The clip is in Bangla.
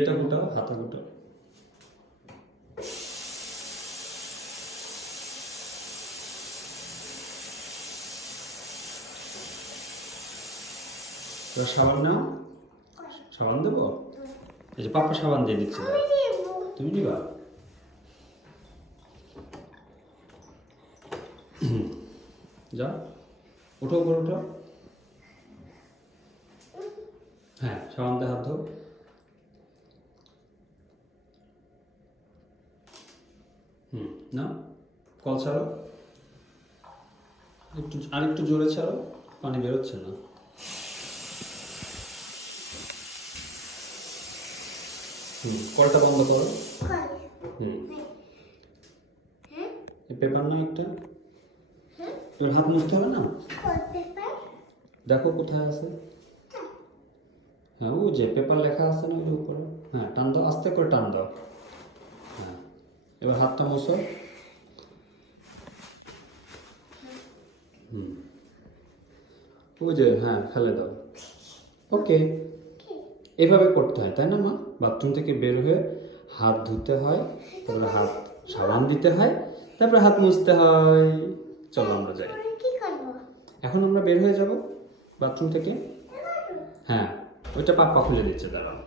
এটা গোটাও, হাতে গোটাও। এবার সাবান নাও, সাবান দেবো। এই যে পাপা সাবান দিয়ে দিচ্ছে, তুমি নিবা। যা, উঠো উপর উঠো। হ্যাঁ, সাবান দিয়ে হাত ধো। না, কল ছাড়ো, একটু আরেকটু জোরে ছাড়ো, পানি বেরোচ্ছে না। কলটা বন্ধ করো। পেপার না একটা, এবার হাত মুছতে হবে না। দেখো কোথায় আছে। হ্যাঁ, ওই যে পেপার লেখা আছে না ওই উপরে। হ্যাঁ, টান দাও, আস্তে করে টান দাও। হ্যাঁ, এবার হাতটা মুছো। ওই যে, হ্যাঁ, ফেলে দাও। ওকে, এভাবে করতে হয় তাই না মা? বাথরুম থেকে বের হয়ে হাত ধুতে হয়, তারপরে হাত সাবান দিতে হয়, তারপরে হাত মুছতে হয়। চলো আমরা যাই। এখন আমরা বের হয়ে যাব বাথরুম থেকে। হ্যাঁ, ওইটা পাপ্পা খুলে দিচ্ছে, দাঁড়াও।